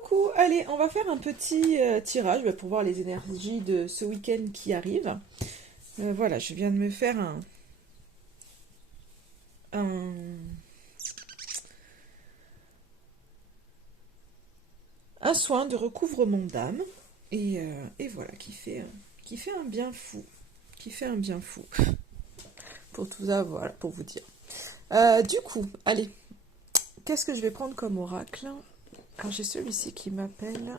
Coucou, allez, on va faire un petit tirage pour voir les énergies de ce week-end qui arrive. Voilà, je viens de me faire un, un soin de recouvrement d'âme. Et voilà, qui fait un bien fou. Qui fait un bien fou. Pour tout ça, voilà, pour vous dire. Du coup, allez, qu'est-ce que je vais prendre comme oracle? Alors j'ai celui-ci qui m'appelle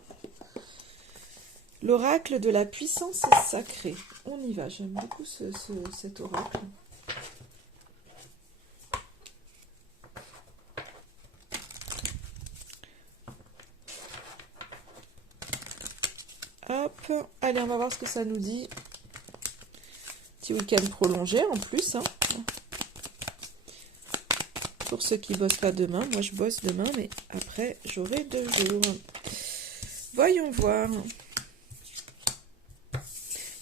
l'oracle de la puissance sacrée. On y va, j'aime beaucoup cet oracle. Hop, allez, on va voir ce que ça nous dit. Petit week-end prolongé en plus. Hein. Pour ceux qui bossent pas demain, moi je bosse demain, mais après j'aurai 2 jours. Voyons voir.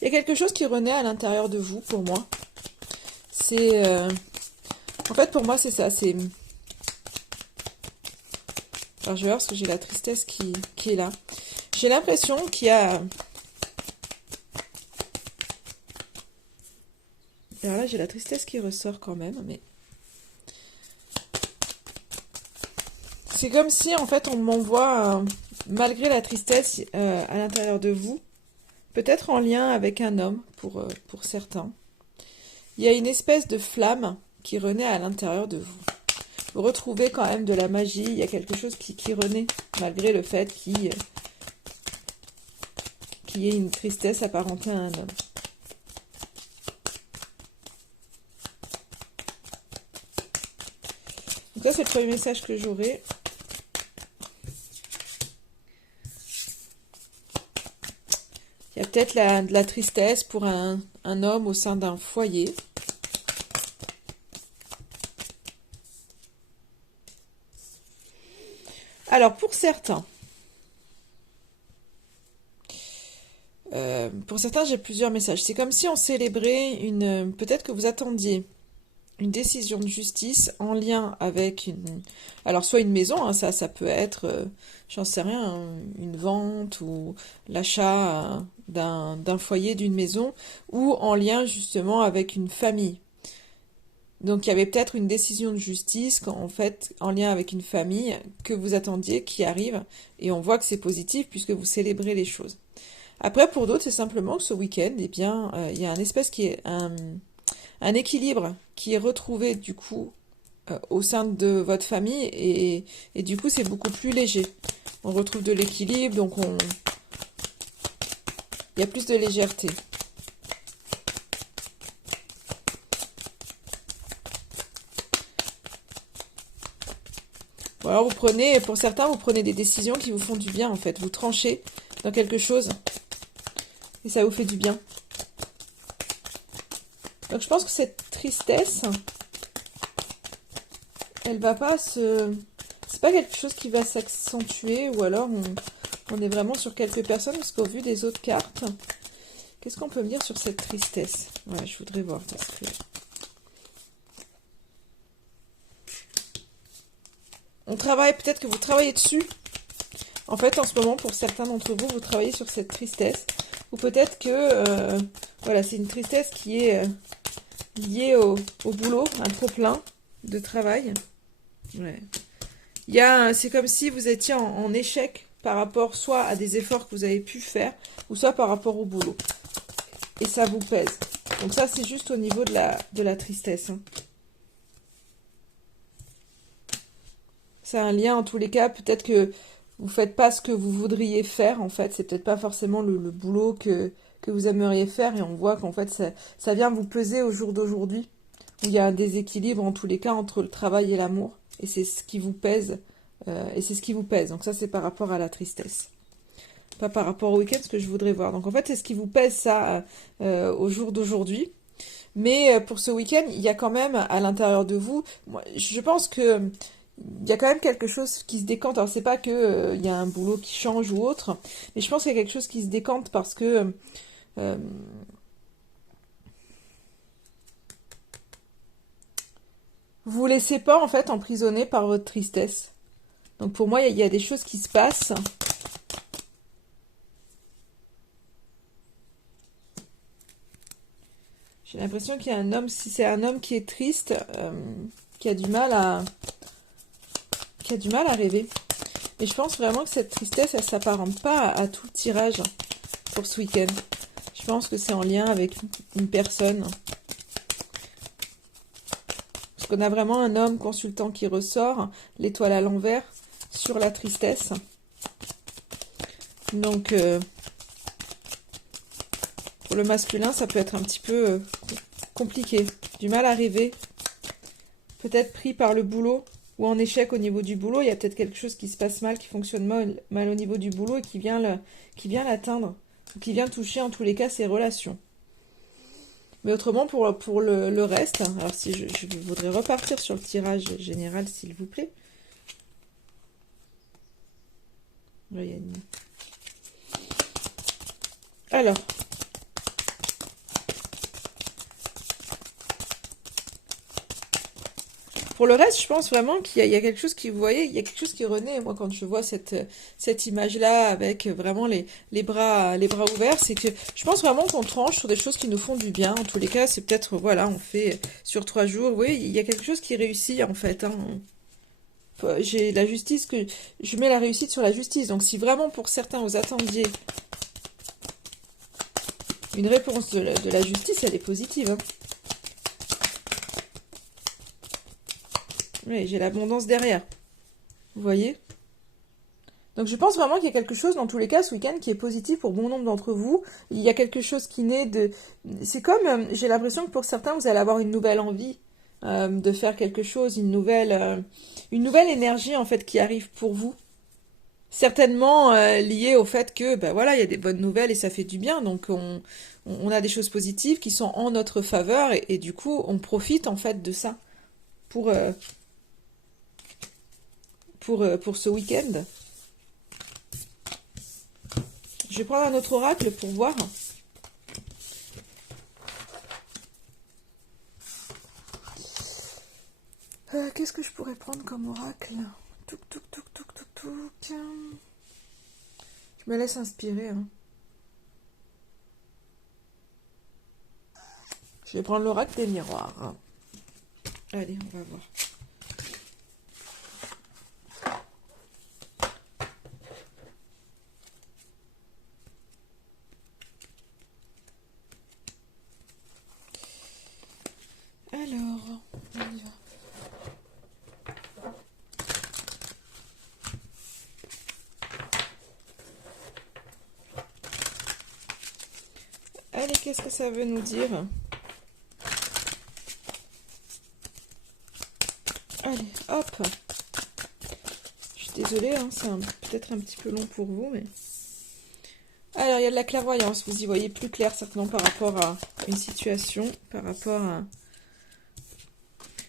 Il y a quelque chose qui renaît à l'intérieur de vous, pour moi. C'est... En fait, pour moi, c'est ça. C'est... Alors, je vais voir parce que j'ai la tristesse qui est là. J'ai l'impression qu'il y a... Alors là, j'ai la tristesse qui ressort quand même, mais... C'est comme si, en fait, on m'envoie, malgré la tristesse à l'intérieur de vous, peut-être en lien avec un homme, pour certains. Il y a une espèce de flamme qui renaît à l'intérieur de vous. Vous retrouvez quand même de la magie, il y a quelque chose qui renaît, malgré le fait qu'il y ait une tristesse apparentée à un homme. Donc ça, c'est le premier message que j'aurai. Il y a peut-être de la tristesse pour un homme au sein d'un foyer. Alors, pour certains, j'ai plusieurs messages. C'est comme si on célébrait peut-être que vous attendiez une décision de justice en lien avec alors soit une maison, hein, ça peut être, j'en sais rien, une vente ou l'achat d'un foyer, d'une maison, ou en lien justement avec une famille. Donc il y avait peut-être une décision de justice en fait en lien avec une famille que vous attendiez qui arrive, et on voit que c'est positif puisque vous célébrez les choses. Après, pour d'autres, c'est simplement que ce week-end, eh bien, il y a un équilibre qui est retrouvé du coup au sein de votre famille, et du coup c'est beaucoup plus léger. On retrouve de l'équilibre, donc il y a plus de légèreté. Bon, alors pour certains, vous prenez des décisions qui vous font du bien en fait. Vous tranchez dans quelque chose et ça vous fait du bien. Donc je pense que cette tristesse, elle va pas c'est pas quelque chose qui va s'accentuer, ou alors on est vraiment sur quelques personnes, parce qu'au vu des autres cartes, qu'est-ce qu'on peut me dire sur cette tristesse? Ouais, je voudrais voir parce que... On travaille, peut-être que vous travaillez dessus. En fait, en ce moment, pour certains d'entre vous, vous travaillez sur cette tristesse. Ou peut-être que, voilà, c'est une tristesse qui est liée au boulot, un trop-plein de travail. Ouais. C'est comme si vous étiez en échec par rapport soit à des efforts que vous avez pu faire, ou soit par rapport au boulot. Et ça vous pèse. Donc ça, c'est juste au niveau de la tristesse. Hein. C'est un lien en tous les cas. Peut-être que vous ne faites pas ce que vous voudriez faire. En fait, c'est peut-être pas forcément le boulot que vous aimeriez faire. Et on voit qu'en fait, ça vient vous peser au jour d'aujourd'hui. Où il y a un déséquilibre en tous les cas entre le travail et l'amour. Et c'est ce qui vous pèse. Donc ça, c'est par rapport à la tristesse. Pas par rapport au week-end, ce que je voudrais voir. Donc en fait, c'est ce qui vous pèse ça au jour d'aujourd'hui. Mais pour ce week-end, il y a quand même à l'intérieur de vous, moi, je pense que il y a quand même quelque chose qui se décante. Alors c'est pas que il y a un boulot qui change ou autre, mais je pense qu'il y a quelque chose qui se décante parce que vous vous laissez pas en fait emprisonner par votre tristesse. Donc pour moi, il y a des choses qui se passent J'ai l'impression qu'il y a un homme, si c'est un homme qui est triste, qui a du mal à rêver. Et je pense vraiment que cette tristesse, elle s'apparente pas à tout le tirage pour ce week-end. Je pense que c'est en lien avec une personne. Parce qu'on a vraiment un homme consultant qui ressort, l'étoile à l'envers, sur la tristesse. Donc, pour le masculin, ça peut être un petit peu compliqué. Du mal à rêver. Peut-être pris par le boulot ou en échec au niveau du boulot. Il y a peut-être quelque chose qui se passe mal, qui fonctionne mal au niveau du boulot et qui vient l'atteindre. Ou qui vient toucher en tous les cas ses relations. Mais autrement, pour le reste, alors si je voudrais repartir sur le tirage général, s'il vous plaît. Là, il y a une... Alors, pour le reste, je pense vraiment qu'il y a quelque chose qui, vous voyez, il y a quelque chose qui renaît. Moi, quand je vois cette image-là avec vraiment les bras ouverts, c'est que je pense vraiment qu'on tranche sur des choses qui nous font du bien. En tous les cas, c'est peut-être, voilà, on fait sur 3 jours. Oui, il y a quelque chose qui réussit, en fait, hein. J'ai la justice que... Je mets la réussite sur la justice. Donc, si vraiment, pour certains, vous attendiez une réponse de la justice, elle est positive, hein. Oui, j'ai l'abondance derrière. Vous voyez? Donc je pense vraiment qu'il y a quelque chose dans tous les cas ce week-end qui est positif pour bon nombre d'entre vous. Il y a quelque chose qui naît de... C'est comme, j'ai l'impression que pour certains, vous allez avoir une nouvelle envie de faire quelque chose, une nouvelle énergie en fait qui arrive pour vous. Certainement liée au fait que, ben voilà, il y a des bonnes nouvelles et ça fait du bien. Donc on a des choses positives qui sont en notre faveur et du coup on profite en fait de ça pour, pour ce week-end. Je vais prendre un autre oracle pour voir. Qu'est-ce que je pourrais prendre comme oracle? Touk, touk, touk, touk, touk, touk. Je me laisse inspirer, hein. Je vais prendre l'oracle des miroirs. Allez, on va voir. Alors, on y va. Allez, qu'est-ce que ça veut nous dire? Allez, hop. Je suis désolée, hein, c'est peut-être un petit peu long pour vous, mais... Alors, il y a de la clairvoyance. Vous y voyez plus clair, certainement, par rapport à une situation, par rapport à...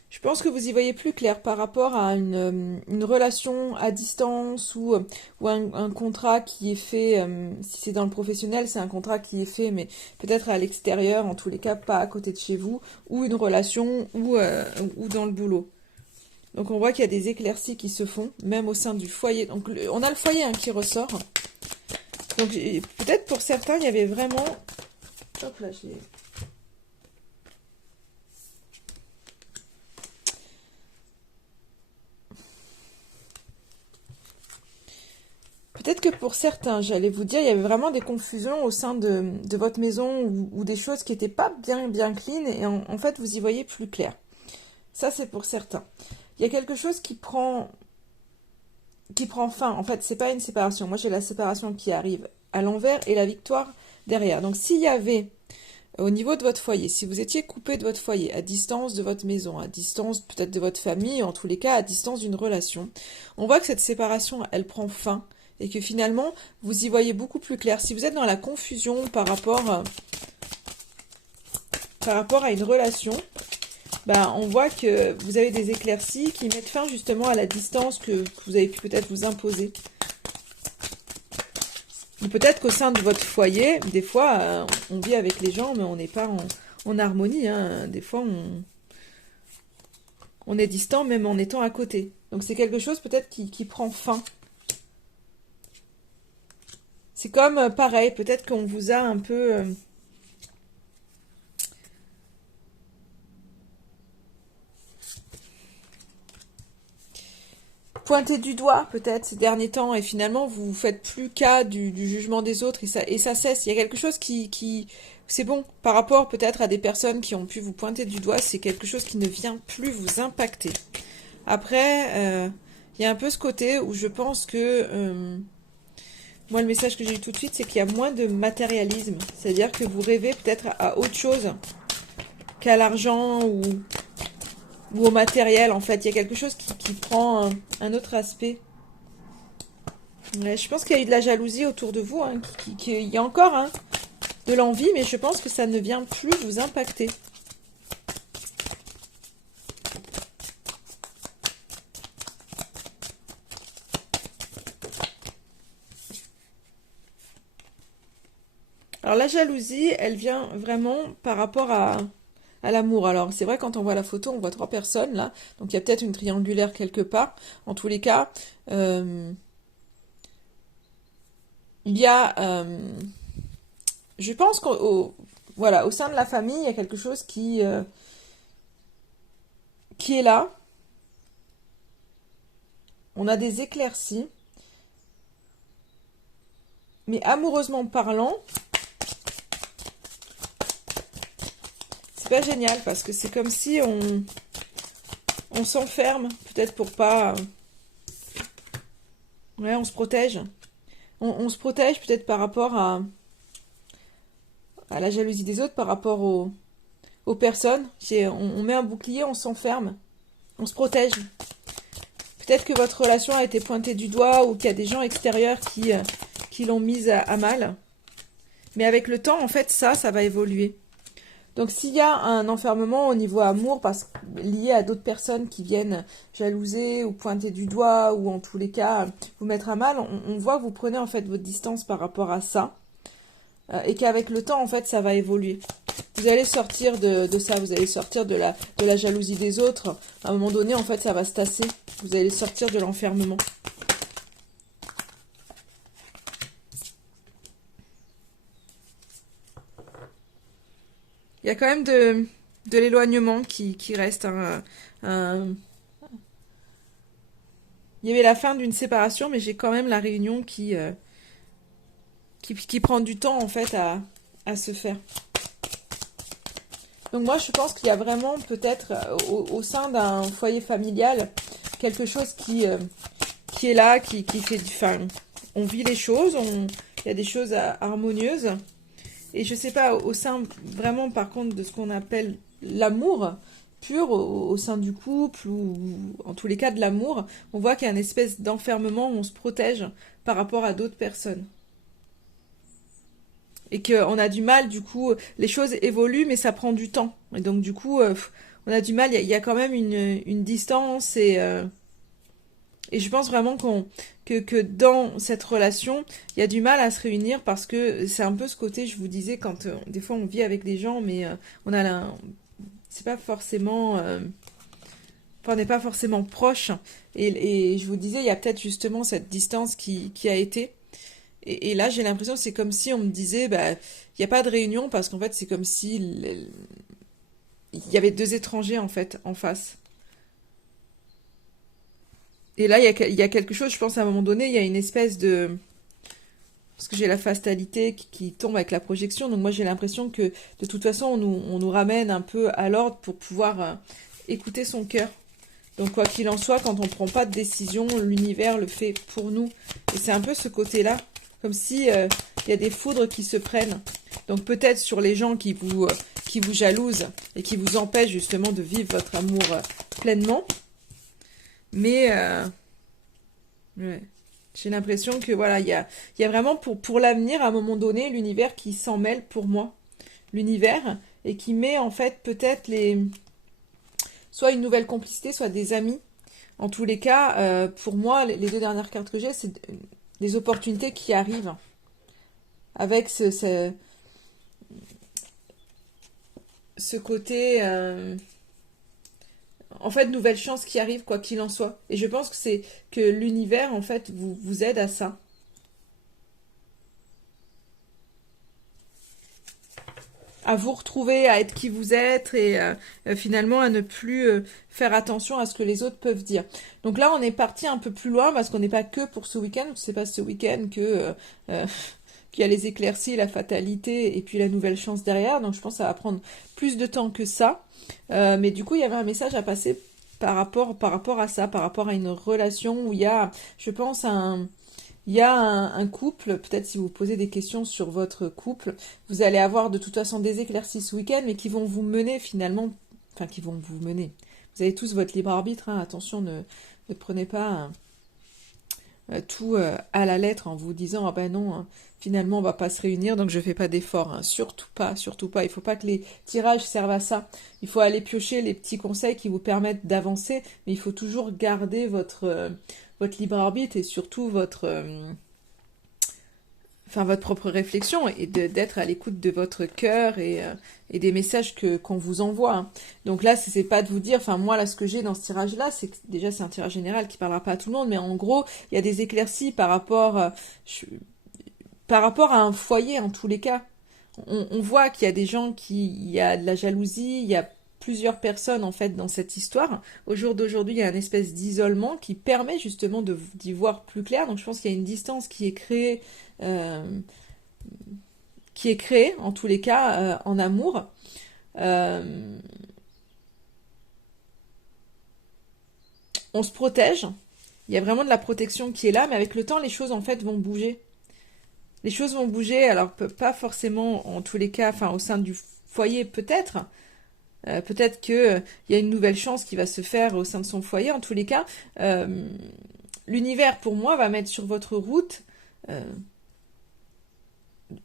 Je pense que vous y voyez plus clair par rapport à une relation à distance ou un contrat qui est fait, si c'est dans le professionnel, c'est un contrat qui est fait, mais peut-être à l'extérieur, en tous les cas, pas à côté de chez vous, ou une relation ou dans le boulot. Donc on voit qu'il y a des éclaircies qui se font, même au sein du foyer. Donc on a le foyer hein, qui ressort. Donc peut-être pour certains, il y avait vraiment... Hop là, je l'ai... Peut-être que pour certains, j'allais vous dire, il y avait vraiment des confusions au sein de votre maison ou des choses qui n'étaient pas bien clean et en fait vous y voyez plus clair. Ça c'est pour certains. Il y a quelque chose qui prend fin. En fait, c'est pas une séparation. Moi j'ai la séparation qui arrive à l'envers et la victoire derrière. Donc s'il y avait au niveau de votre foyer, si vous étiez coupé de votre foyer, à distance de votre maison, à distance peut-être de votre famille, en tous les cas à distance d'une relation, on voit que cette séparation, elle prend fin et que finalement, vous y voyez beaucoup plus clair. Si vous êtes dans la confusion par rapport à une relation, bah, on voit que vous avez des éclaircies qui mettent fin justement à la distance que vous avez pu peut-être vous imposer. Ou peut-être qu'au sein de votre foyer, des fois, on vit avec les gens, mais on n'est pas en harmonie, hein. Des fois, on est distant même en étant à côté. Donc c'est quelque chose peut-être qui prend fin. C'est comme pareil, peut-être qu'on vous a un peu pointez du doigt peut-être ces derniers temps et finalement vous faites plus cas du jugement des autres et ça cesse. Il y a quelque chose c'est bon par rapport peut-être à des personnes qui ont pu vous pointer du doigt, c'est quelque chose qui ne vient plus vous impacter. Après, il y a un peu ce côté où je pense que moi le message que j'ai eu tout de suite c'est qu'il y a moins de matérialisme, c'est-à-dire que vous rêvez peut-être à autre chose qu'à l'argent ou au matériel en fait. Il y a quelque chose qui prend un autre aspect. Ouais, je pense qu'il y a eu de la jalousie autour de vous, hein, qu'il y a encore de l'envie, mais je pense que ça ne vient plus vous impacter. Alors la jalousie, elle vient vraiment par rapport à l'amour. Alors c'est vrai quand on voit la photo, on voit trois personnes là, donc il y a peut-être une triangulaire quelque part. En tous les cas, euh, il y a, je pense voilà, au sein de la famille, il y a quelque chose qui est là. On a des éclaircies, mais amoureusement parlant, c'est pas génial parce que c'est comme si on s'enferme, peut-être pour pas. Ouais, on se protège. On se protège peut-être par rapport à la jalousie des autres, par rapport aux personnes. On met un bouclier, on s'enferme, on se protège. Peut-être que votre relation a été pointée du doigt ou qu'il y a des gens extérieurs qui l'ont mise à mal. Mais avec le temps, en fait, ça va évoluer. Donc s'il y a un enfermement au niveau amour, lié à d'autres personnes qui viennent jalouser ou pointer du doigt, ou en tous les cas vous mettre à mal, on voit que vous prenez en fait votre distance par rapport à ça, et qu'avec le temps, en fait, ça va évoluer. Vous allez sortir de ça, vous allez sortir de la jalousie des autres. À un moment donné, en fait, ça va se tasser. Vous allez sortir de l'enfermement. Il y a quand même de l'éloignement qui reste. Un- Il y avait la fin d'une séparation, mais j'ai quand même la réunion qui prend du temps, en fait, à se faire. Donc moi, je pense qu'il y a vraiment peut-être au sein d'un foyer familial quelque chose qui est là, qui fait du... Enfin, on vit les choses, il y a des choses harmonieuses. Et je sais pas, au sein vraiment par contre de ce qu'on appelle l'amour pur, au sein du couple, ou en tous les cas de l'amour, on voit qu'il y a une espèce d'enfermement où on se protège par rapport à d'autres personnes. Et qu'on a du mal, du coup, les choses évoluent, mais ça prend du temps. Et donc, du coup, on a du mal, il y a quand même une distance, et je pense vraiment que dans cette relation, il y a du mal à se réunir parce que c'est un peu ce côté, je vous disais, quand des fois on vit avec des gens, mais on a c'est pas forcément. Enfin, on n'est pas forcément proche. Et je vous disais, il y a peut-être justement cette distance qui a été. Et là, j'ai l'impression que c'est comme si on me disait, bah, il n'y a pas de réunion parce qu'en fait, c'est comme si il y avait deux étrangers en fait en face. Et là, il y a quelque chose, je pense à un moment donné, il y a une espèce de... Parce que j'ai la fatalité qui tombe avec la projection, donc moi j'ai l'impression que de toute façon on nous ramène un peu à l'ordre pour pouvoir écouter son cœur. Donc quoi qu'il en soit, quand on ne prend pas de décision, l'univers le fait pour nous. Et c'est un peu ce côté-là, comme si il y a des foudres qui se prennent. Donc peut-être sur les gens qui vous jalousent et qui vous empêchent justement de vivre votre amour pleinement. Mais ouais. J'ai l'impression que voilà, il y a vraiment pour l'avenir, à un moment donné, l'univers qui s'en mêle pour moi. L'univers, et qui met en fait peut-être soit une nouvelle complicité, soit des amis. En tous les cas, pour moi, les deux dernières cartes que j'ai, c'est des opportunités qui arrivent avec ce côté, en fait, nouvelle chance qui arrive, quoi qu'il en soit. Et je pense que c'est que l'univers, en fait, vous aide à ça. à vous retrouver, à être qui vous êtes et finalement à ne plus faire attention à ce que les autres peuvent dire. Donc là, on est parti un peu plus loin parce qu'on n'est pas que pour ce week-end. C'est pas ce week-end que euh, qu'il y a les éclaircies, la fatalité et puis la nouvelle chance derrière. Donc je pense que ça va prendre plus de temps que ça. Mais du coup, il y avait un message à passer par rapport à ça, par rapport à une relation où il y a, je pense, il y a un couple, peut-être si vous posez des questions sur votre couple, vous allez avoir de toute façon des éclaircies ce week-end, mais qui vont vous mener finalement, enfin qui vont vous mener. Vous avez tous votre libre arbitre, hein, attention, ne prenez pas tout à la lettre en vous disant ah ben non, hein, finalement on va pas se réunir donc je fais pas d'effort, hein. Surtout pas, surtout pas. Il faut pas que les tirages servent à ça. Il faut aller piocher les petits conseils qui vous permettent d'avancer, mais il faut toujours garder votre libre arbitre et surtout enfin votre propre réflexion et d'être à l'écoute de votre cœur et des messages qu'on vous envoie, hein. Donc là, c'est pas de vous dire, enfin moi là ce que j'ai dans ce tirage-là, c'est que déjà c'est un tirage général qui parlera pas à tout le monde, mais en gros il y a des éclaircies par rapport à un foyer en tous les cas. On voit qu'il y a des gens il y a de la jalousie, il y a plusieurs personnes en fait dans cette histoire. Au jour d'aujourd'hui, il y a une espèce d'isolement qui permet justement d'y voir plus clair. Donc je pense qu'il y a une distance euh, qui est créée en tous les cas en amour. Euh, on se protège. Il y a vraiment de la protection qui est là, mais avec le temps, les choses en fait vont bouger. Les choses vont bouger, alors pas forcément en tous les cas, enfin au sein du foyer peut-être. Peut-être que il y a une nouvelle chance qui va se faire au sein de son foyer. En tous les cas, l'univers pour moi va mettre sur votre route. euh,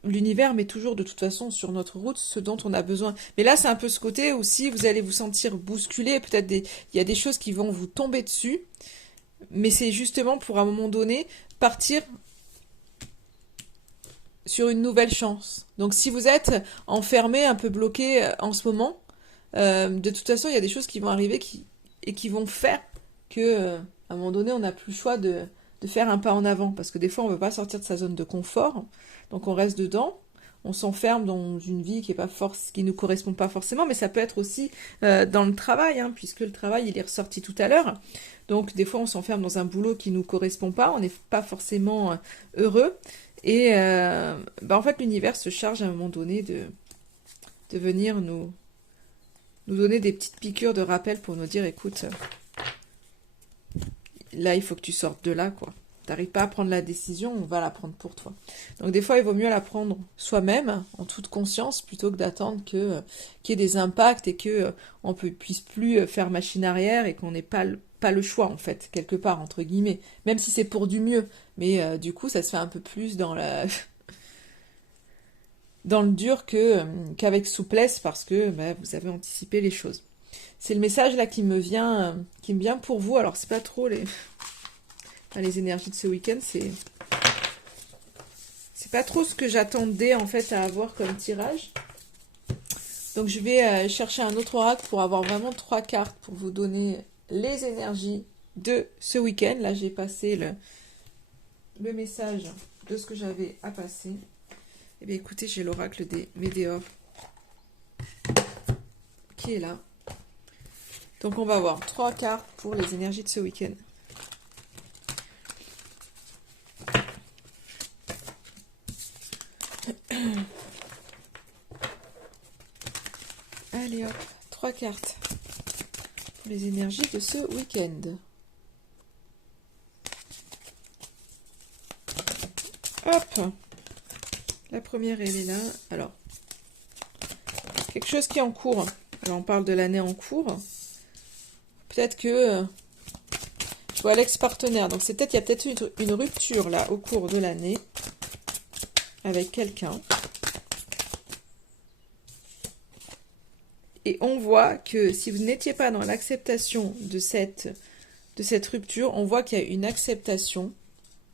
L'univers met toujours de toute façon sur notre route ce dont on a besoin. Mais là, c'est un peu ce côté où si vous allez vous sentir bousculé, il y a des choses qui vont vous tomber dessus. Mais c'est justement pour à un moment donné partir sur une nouvelle chance. Donc si vous êtes enfermé, un peu bloqué en ce moment, de toute façon, il y a des choses qui vont arriver et qui vont faire que, à un moment donné, on n'a plus le choix de faire un pas en avant. Parce que des fois, on ne veut pas sortir de sa zone de confort. Donc on reste dedans. On s'enferme dans une vie qui est pas qui nous correspond pas forcément, mais ça peut être aussi dans le travail, hein, puisque le travail, il est ressorti tout à l'heure. Donc des fois, on s'enferme dans un boulot qui nous correspond pas, on n'est pas forcément heureux. Et en fait, l'univers se charge à un moment donné de venir nous donner des petites piqûres de rappel pour nous dire, écoute, là, il faut que tu sortes de là, quoi. T'arrives pas à prendre la décision, on va la prendre pour toi. Donc des fois, il vaut mieux la prendre soi-même, en toute conscience, plutôt que d'attendre qu'il y ait des impacts et que on puisse plus faire machine arrière et qu'on n'ait pas le choix, en fait, quelque part, entre guillemets. Même si c'est pour du mieux. Mais du coup, ça se fait un peu plus dans le dur qu'avec souplesse parce que vous avez anticipé les choses. C'est le message là qui me vient pour vous. Alors, c'est pas trop les énergies de ce week-end, c'est pas trop ce que j'attendais en fait à avoir comme tirage. Donc je vais chercher un autre oracle pour avoir vraiment 3 cartes pour vous donner les énergies de ce week-end. Là j'ai passé le message de ce que j'avais à passer. Et bien écoutez, j'ai l'oracle des météores qui est là. Donc on va voir 3 cartes pour les énergies de ce week-end. Allez hop, 3 cartes pour les énergies de ce week-end. Hop, la première elle est là. Alors, quelque chose qui est en cours. Alors on parle de l'année en cours. Peut-être que je vois l'ex-partenaire. Donc il y a peut-être une rupture là au cours de l'année avec quelqu'un. Et on voit que si vous n'étiez pas dans l'acceptation de cette rupture, on voit qu'il y a une acceptation.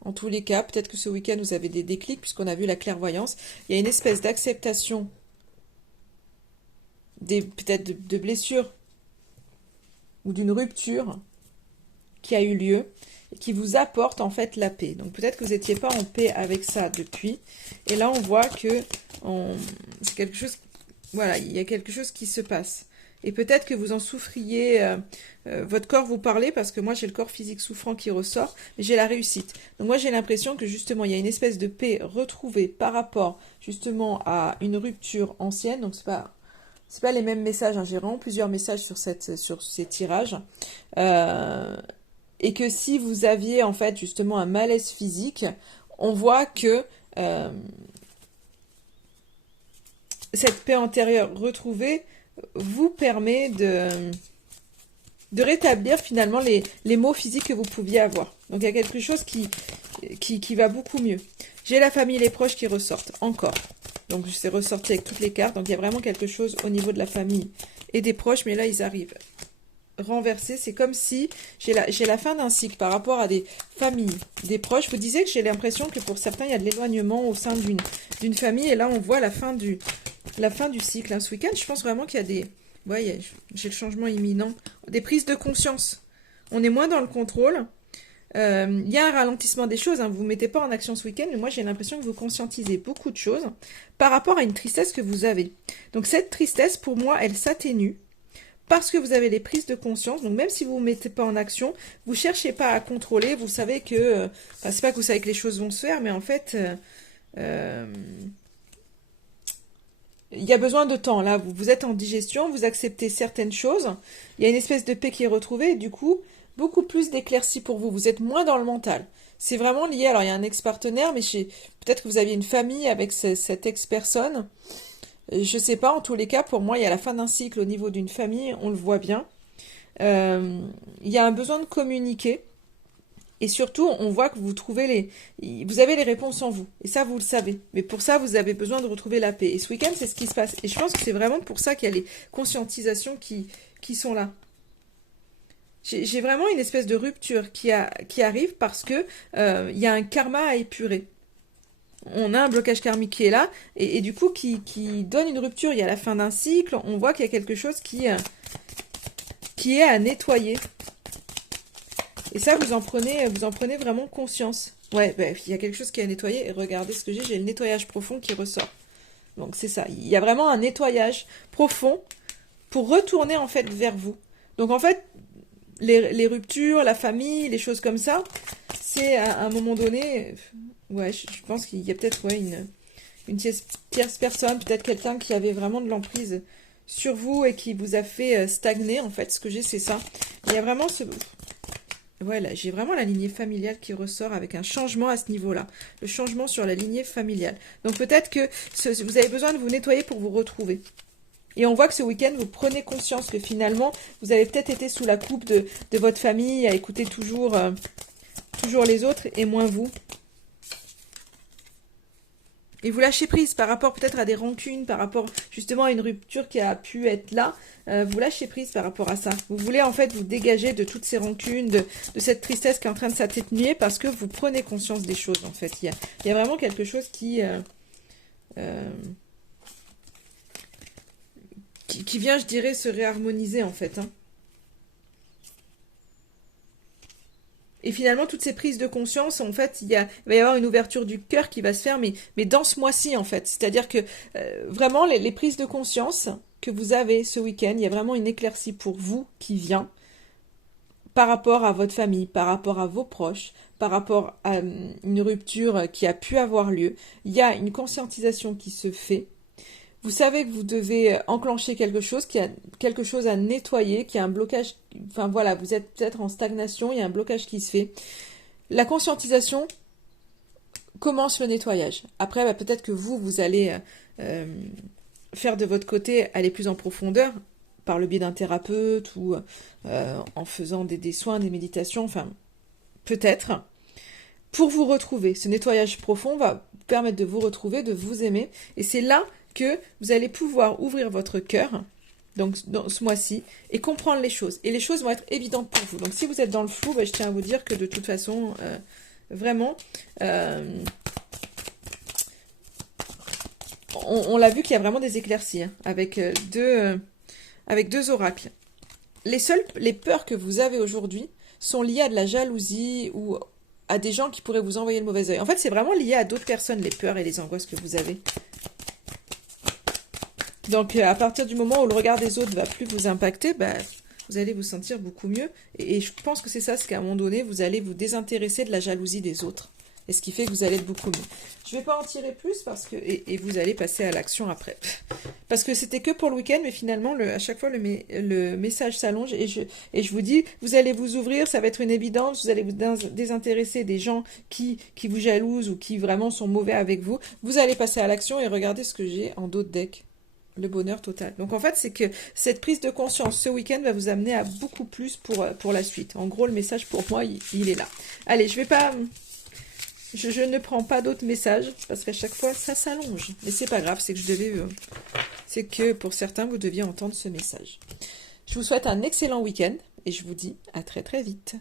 En tous les cas, peut-être que ce week-end, vous avez des déclics, puisqu'on a vu la clairvoyance. Il y a une espèce d'acceptation peut-être de blessures ou d'une rupture qui a eu lieu et qui vous apporte en fait la paix. Donc peut-être que vous n'étiez pas en paix avec ça depuis. Et là, on voit que c'est quelque chose voilà, il y a quelque chose qui se passe. Et peut-être que vous en souffriez, votre corps vous parlait, parce que moi j'ai le corps physique souffrant qui ressort, mais j'ai la réussite. Donc moi j'ai l'impression que justement il y a une espèce de paix retrouvée par rapport justement à une rupture ancienne. Donc c'est pas les mêmes messages, hein. J'ai vraiment plusieurs messages sur ces tirages. Euh, et que si vous aviez en fait justement un malaise physique, on voit que euh, cette paix antérieure retrouvée vous permet de rétablir finalement les maux physiques que vous pouviez avoir. Donc il y a quelque chose qui va beaucoup mieux. J'ai la famille et les proches qui ressortent encore. Donc c'est ressorti avec toutes les cartes. Donc il y a vraiment quelque chose au niveau de la famille et des proches, mais là ils arrivent renversés. C'est comme si j'ai la fin d'un cycle par rapport à des familles, des proches. Vous disiez que j'ai l'impression que pour certains il y a de l'éloignement au sein d'une famille, et là on voit la fin du cycle. Hein. Ce week-end, je pense vraiment qu'il y a des... Ouais, j'ai le changement imminent. Des prises de conscience. On est moins dans le contrôle. Il y a un ralentissement des choses. Hein. Vous ne vous mettez pas en action ce week-end, mais moi j'ai l'impression que vous conscientisez beaucoup de choses par rapport à une tristesse que vous avez. Donc cette tristesse, pour moi, elle s'atténue parce que vous avez les prises de conscience. Donc même si vous ne vous mettez pas en action, vous ne cherchez pas à contrôler. Vous savez que... Enfin, c'est pas que vous savez que les choses vont se faire, mais en fait... il y a besoin de temps, là, vous êtes en digestion, vous acceptez certaines choses, il y a une espèce de paix qui est retrouvée, et du coup, beaucoup plus d'éclaircie pour vous, vous êtes moins dans le mental. C'est vraiment lié, alors il y a un ex-partenaire, mais peut-être que vous aviez une famille avec cette ex-personne, je sais pas, en tous les cas, pour moi, il y a la fin d'un cycle au niveau d'une famille, on le voit bien. Il y a un besoin de communiquer, et surtout, on voit que vous avez les réponses en vous. Et ça, vous le savez. Mais pour ça, vous avez besoin de retrouver la paix. Et ce week-end, c'est ce qui se passe. Et je pense que c'est vraiment pour ça qu'il y a les conscientisations qui sont là. J'ai vraiment une espèce de rupture qui arrive parce que il y a un karma à épurer. On a un blocage karmique qui est là et du coup qui donne une rupture. Il y a la fin d'un cycle. On voit qu'il y a quelque chose qui est à nettoyer. Et ça, vous en prenez vraiment conscience. Ouais, ben, il y a quelque chose qui est à nettoyer. Et regardez ce que j'ai le nettoyage profond qui ressort. Donc c'est ça. Il y a vraiment un nettoyage profond pour retourner en fait vers vous. Donc en fait, les ruptures, la famille, les choses comme ça, c'est à un moment donné, ouais, je pense qu'il y a peut-être une tierce personne, peut-être quelqu'un qui avait vraiment de l'emprise sur vous et qui vous a fait stagner. En fait, ce que j'ai, c'est ça. Il y a vraiment voilà, j'ai vraiment la lignée familiale qui ressort avec un changement à ce niveau-là. Le changement sur la lignée familiale. Donc peut-être que vous avez besoin de vous nettoyer pour vous retrouver. Et on voit que ce week-end, vous prenez conscience que finalement, vous avez peut-être été sous la coupe de votre famille, à écouter toujours les autres et moins vous. Et vous lâchez prise par rapport peut-être à des rancunes, par rapport justement à une rupture qui a pu être là. Vous lâchez prise par rapport à ça. Vous voulez en fait vous dégager de toutes ces rancunes, de cette tristesse qui est en train de s'atténuer parce que vous prenez conscience des choses en fait. Il y a vraiment quelque chose qui vient, je dirais, se réharmoniser en fait. Hein. Et finalement, toutes ces prises de conscience, en fait, il va y avoir une ouverture du cœur qui va se faire, mais dans ce mois-ci, en fait. C'est-à-dire que vraiment, les prises de conscience que vous avez ce week-end, il y a vraiment une éclaircie pour vous qui vient par rapport à votre famille, par rapport à vos proches, par rapport à une rupture qui a pu avoir lieu. Il y a une conscientisation qui se fait. Vous savez que vous devez enclencher quelque chose, qu'il y a quelque chose à nettoyer, qu'il y a un blocage, enfin voilà, vous êtes peut-être en stagnation, il y a un blocage qui se fait. La conscientisation commence le nettoyage. Après, peut-être que vous allez faire de votre côté, aller plus en profondeur, par le biais d'un thérapeute ou en faisant des soins, des méditations, enfin, peut-être. Pour vous retrouver, ce nettoyage profond va vous permettre de vous retrouver, de vous aimer, et c'est là que vous allez pouvoir ouvrir votre cœur, donc dans ce mois-ci, et comprendre les choses. Et les choses vont être évidentes pour vous. Donc si vous êtes dans le flou, je tiens à vous dire que de toute façon, vraiment, on l'a vu qu'il y a vraiment des éclaircies, hein, avec deux oracles. Les peurs que vous avez aujourd'hui sont liées à de la jalousie ou à des gens qui pourraient vous envoyer le mauvais œil. En fait, c'est vraiment lié à d'autres personnes, les peurs et les angoisses que vous avez. Donc, à partir du moment où le regard des autres va plus vous impacter, bah, vous allez vous sentir beaucoup mieux. Et je pense que c'est ça, ce qu'à un moment donné, vous allez vous désintéresser de la jalousie des autres. Et ce qui fait que vous allez être beaucoup mieux. Je ne vais pas en tirer plus parce que et vous allez passer à l'action après. Parce que c'était que pour le week-end, mais finalement, à chaque fois, le message s'allonge et je vous dis, vous allez vous ouvrir, ça va être une évidence, vous allez vous désintéresser des gens qui vous jalousent ou qui vraiment sont mauvais avec vous. Vous allez passer à l'action et regardez ce que j'ai en dos de deck. Le bonheur total. Donc en fait, c'est que cette prise de conscience ce week-end va vous amener à beaucoup plus pour la suite. En gros, le message pour moi, il est là. Allez, je vais pas... Je ne prends pas d'autres messages parce qu'à chaque fois, ça s'allonge. Mais c'est pas grave, c'est que je devais... c'est que pour certains, vous deviez entendre ce message. Je vous souhaite un excellent week-end et je vous dis à très très vite.